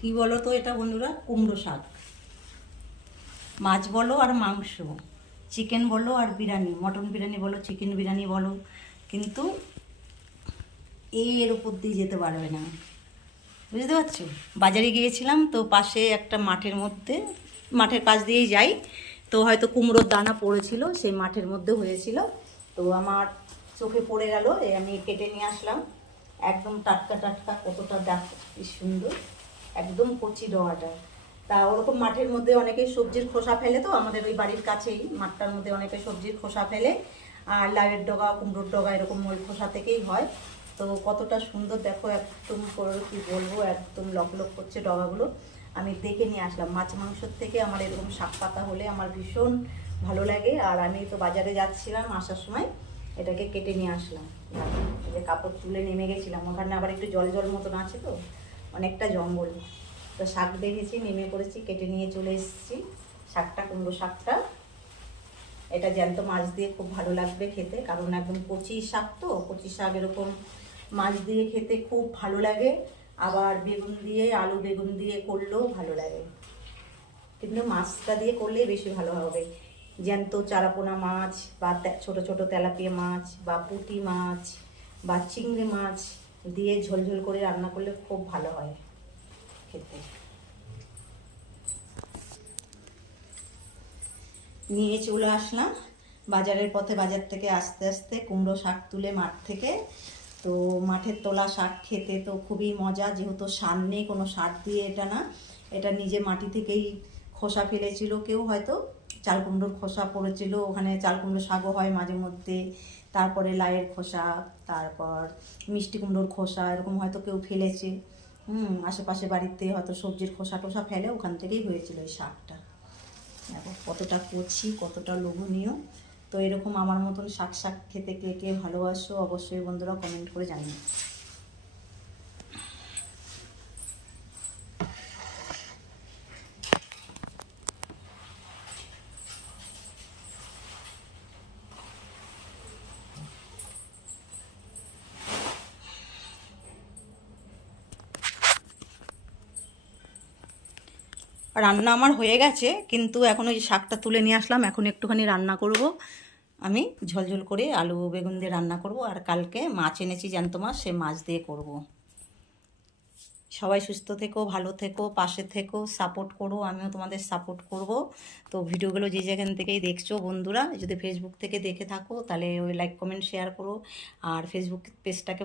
কি বলো তো এটা বন্ধুরা, কুমড়ো শাক। মাছ বলো আর মাংস, চিকেন বলো আর বিরিয়ানি, মটন বিরিয়ানি বলো, চিকেন বিরিয়ানি বলো, কিন্তু এর উপর দিয়ে যেতে পারবে না। বুঝতে পারছো? বাজারে গিয়েছিলাম তো পাশে একটা মাঠের মধ্যে, মাঠের পাশ দিয়েই যাই, তো হয়তো কুমড়োর দানা পড়েছিল, সেই মাঠের মধ্যে হয়েছিল, তো আমার চোখে পড়ে গেল, আমি কেটে নিয়ে আসলাম। একদম টাটকা টাটকা, কতটা দেখো কি সুন্দর, একদম কচি ডগাটা। তা ওরকম মাঠের মধ্যে অনেকেই সবজির খোসা ফেলে, তো আমাদের ওই বাড়ির কাছেই মাঠটার মধ্যে অনেকে সবজির খোসা ফেলে, আর লাউয়ের ডগা, কুমড়োর ডগা এরকম ওই খোসা থেকেই হয়। তো কতটা সুন্দর দেখো, একদম করে কি বলবো, একদম লকলক করছে ডগাগুলো। আমি দেখে নিয়ে আসলাম। মাছ মাংসর থেকে আমার এরকম শাক পাতা হলে আমার ভীষণ ভালো লাগে। আর আমি তো বাজারে যাচ্ছিলাম, আসার সময় এটাকে কেটে নিয়ে আসলাম। এই যে কাপড় তুলে নেমে গেছিলাম, ওখানে আবার একটু জল জল মতন আছে, তো অনেকটা জঙ্গল। তো শাক দেখেছি, নেমে পড়েছি, কেটে নিয়ে চলে এসেছি শাকটা, কুমড়ো শাকটা। এটা জ্যান্ত মাছ দিয়ে খুব ভালো লাগবে খেতে, কারণ একদম কচি শাক, তো কচি শাক এরকম মাছ দিয়ে খেতে খুব ভালো লাগে। আবার বেগুন দিয়ে, আলু বেগুন দিয়ে করলেও ভালো লাগে, কিন্তু মাছটা দিয়ে করলেই বেশি ভালো হবে। জ্যান্ত চারাপোনা মাছ বা ছোট ছোট তেলাপিয়া মাছ বা পুঁটি মাছ বা চিংড়ি মাছ দিয়ে ঝোলঝোল করে রান্না করলে খুব ভালো হয় খেতে। নিয়ে চলে আসলাম বাজারের পথে, বাজার থেকে আস্তে আস্তে কুমড়ো শাক তুলে মাঠ থেকে। তো মাঠের তোলা শাক খেতে তো খুবই মজা, যেহেতু সার নেই, কোনো সার দিয়ে এটা না, এটা নিজে মাটি থেকেই খোসা ফেলেছিল কেউ, হয়তো চাল কুমড়োর খোসা পড়েছিল ওখানে, চাল কুমড়ো শাকও হয় মাঝে মধ্যে, তারপরে লাইয়ের খোসা, তারপর মিষ্টি কুমড়োর খোসা এরকম হয়তো কেউ ফেলেছে। আশেপাশে বাড়িতে হয়তো সবজির খোসা টোসা ফেলে, ওখান থেকেই হয়েছিল এই শাকটা। দেখো কতটা কচি, কতটা লোভনীয়। তো এরকম আমার মতন শাক শাক খেতে কে কে ভালোবাসো, অবশ্যই বন্ধুরা কমেন্ট করে জানিও। রান্না আমার হয়ে গেছে, কিন্তু এখন ওই শাকটা তুলে নিয়ে আসলাম, এখন একটুখানি রান্না করব। আমি ঝোলঝোল করে আলু বেগুন দিয়ে রান্না করব, আর কালকে মাছ এনেছি জ্যান্ত মাছ, সে মাছ দিয়ে করব। সবাই সুস্থ থেকো, ভালো থেকো, পাশে থেকো, সাপোর্ট করো, আমিও তোমাদের সাপোর্ট করব। তো ভিডিওগুলো যে যেখান থেকেই দেখছো বন্ধুরা, যদি ফেসবুক থেকে দেখে থাকো তাহলে ওই লাইক কমেন্ট শেয়ার করো, আর ফেসবুক পেজটাকে